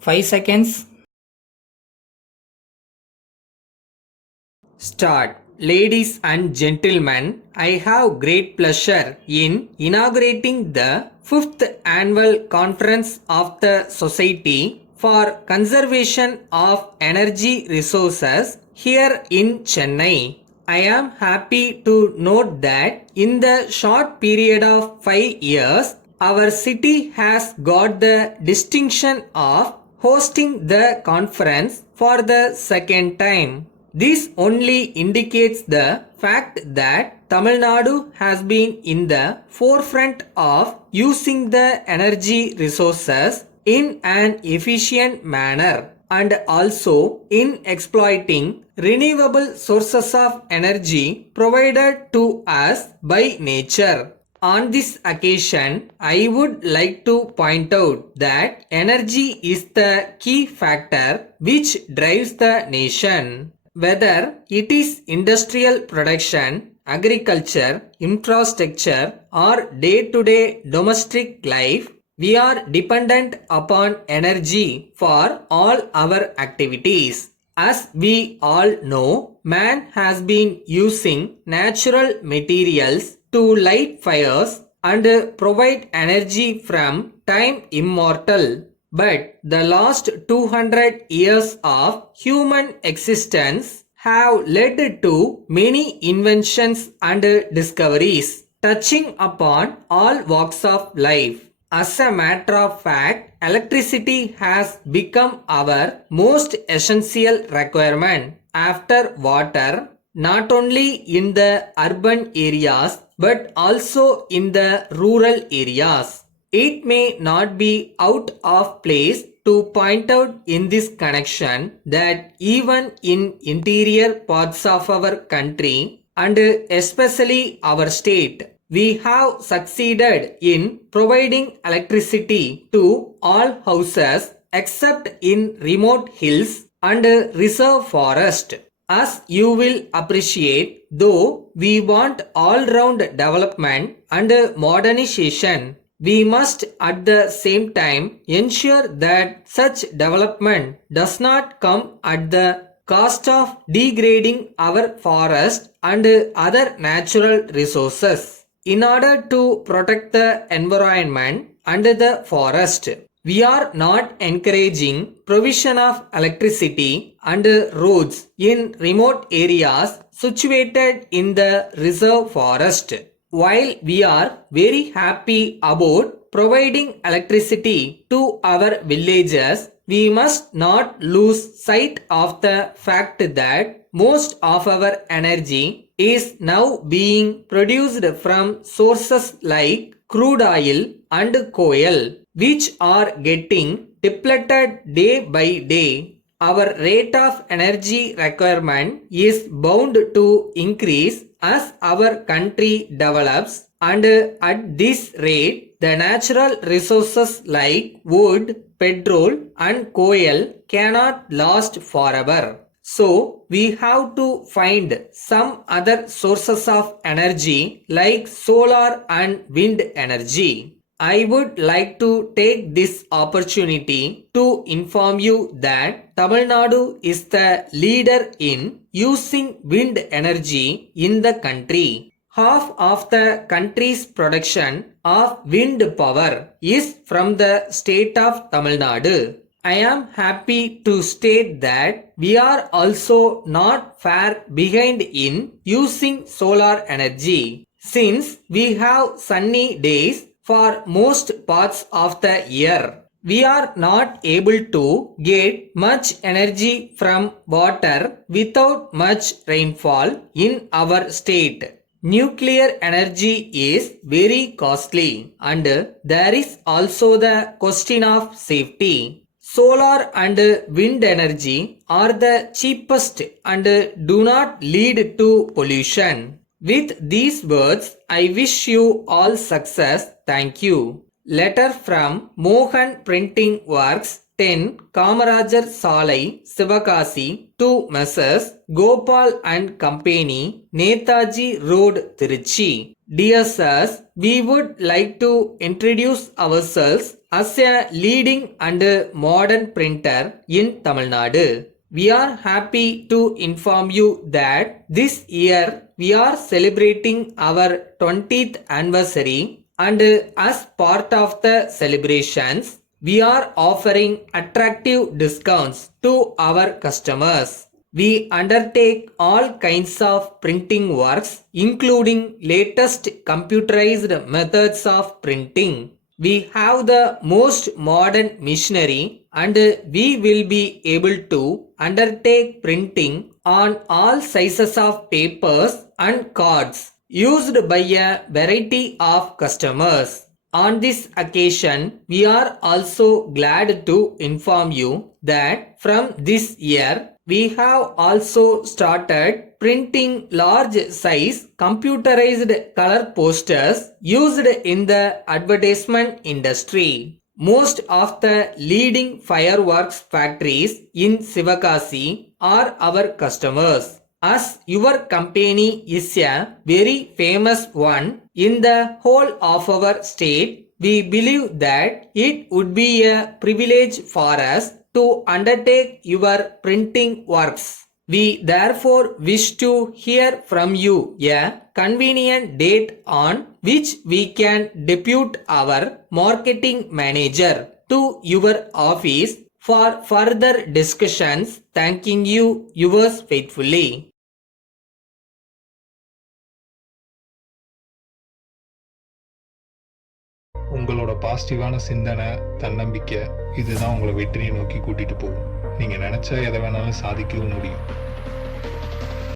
5 seconds. Start. Ladies and gentlemen, I have great pleasure in inaugurating the 5th annual conference of the Society for Conservation of Energy Resources here in Chennai. I am happy to note that in the short period of 5 years, our city has got the distinction of hosting the conference for the second time. This only indicates the fact that Tamil Nadu has been in the forefront of using the energy resources in an efficient manner and also in exploiting renewable sources of energy provided to us by nature. On this occasion, I would like to point out that energy is the key factor which drives the nation. Whether it is industrial production, agriculture, infrastructure, or day to day domestic life, we are dependent upon energy for all our activities. As we all know, man has been using natural materials to light fires and provide energy from time immortal. But the last 200 years of human existence have led to many inventions and discoveries touching upon all walks of life. As a matter of fact, electricity has become our most essential requirement after water, not only in the urban areas but also in the rural areas. It may not be out of place to point out in this connection that even in interior parts of our country and especially our state, we have succeeded in providing electricity to all houses except in remote hills and reserve forest. As you will appreciate, though we want all-round development and modernization, we must at the same time ensure that such development does not come at the cost of degrading our forest and other natural resources. In order to protect the environment and the forest, we are not encouraging provision of electricity and roads in remote areas situated in the reserve forest. While we are very happy about providing electricity to our villages, we must not lose sight of the fact that most of our energy is now being produced from sources like crude oil and coal, which are getting depleted day by day. Our rate of energy requirement is bound to increase as our country develops, and at this rate, the natural resources like wood, petrol, and coal cannot last forever. So, we have to find some other sources of energy like solar and wind energy. I would like to take this opportunity to inform you that Tamil Nadu is the leader in using wind energy in the country. Half of the country's production of wind power is from the state of Tamil Nadu. I am happy to state that we are also not far behind in using solar energy. Since we have sunny days for most parts of the year, we are not able to get much energy from water without much rainfall in our state. Nuclear energy is very costly and there is also the question of safety. Solar and wind energy are the cheapest and do not lead to pollution. With these words, I wish you all success. Thank you. Letter from Mohan Printing Works, 10 Kamarajar Salai, Sivakasi to Messrs. Gopal and Company, Netaji Road, Trichy. Dear sirs, we would like to introduce ourselves as a leading and modern printer in Tamil Nadu. We are happy to inform you that this year we are celebrating our 20th anniversary, and as part of the celebrations, we are offering attractive discounts to our customers. We undertake all kinds of printing works, including latest computerized methods of printing. We have the most modern machinery, and we will be able to undertake printing on all sizes of papers and cards used by a variety of customers. On this occasion, we are also glad to inform you that from this year, we have also started printing large size computerized color posters used in the advertisement industry. Most of the leading fireworks factories in Sivakasi are our customers. As your company is a very famous one in the whole of our state, we believe that it would be a privilege for us to undertake your printing works. We therefore wish to hear from you a convenient date on which we can depute our marketing manager to your office for further discussions. Thanking you, yours faithfully. உங்களோட பாசிட்டிவான சிந்தனை, தன்னம்பிக்கை இதுதான் உங்களை வெற்றியை நோக்கி கூட்டிட்டு போகும். நீங்க நினைச்சா எதை வேணாலும் சாதிக்கவும் முடியும்.